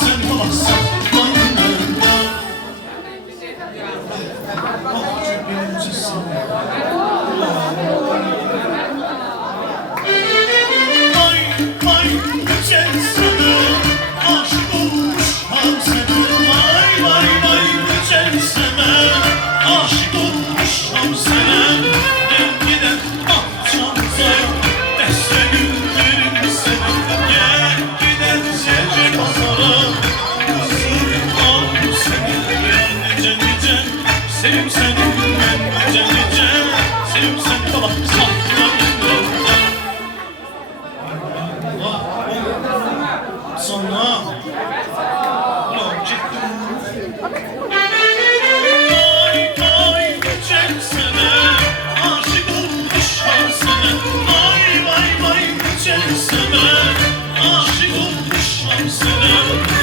sen olasın boynunda. Acı birincisin. Vay vay güzel sana, aşık olmuşam sana. Vay vay vay güzel sana, aşık olmuşam sana. Gel gidelim bahçamıza, deste güllerim sana. Gel gidelim sevgi pazara, kızım al seni. Gel nice nice sevim seni, ben nice nice sevim seni. Baba saklanırım sana gittim. Vay vay güzel sana, aşık olmuşam sana. Vay vay vay güzel sana, aşık olmuşam sana.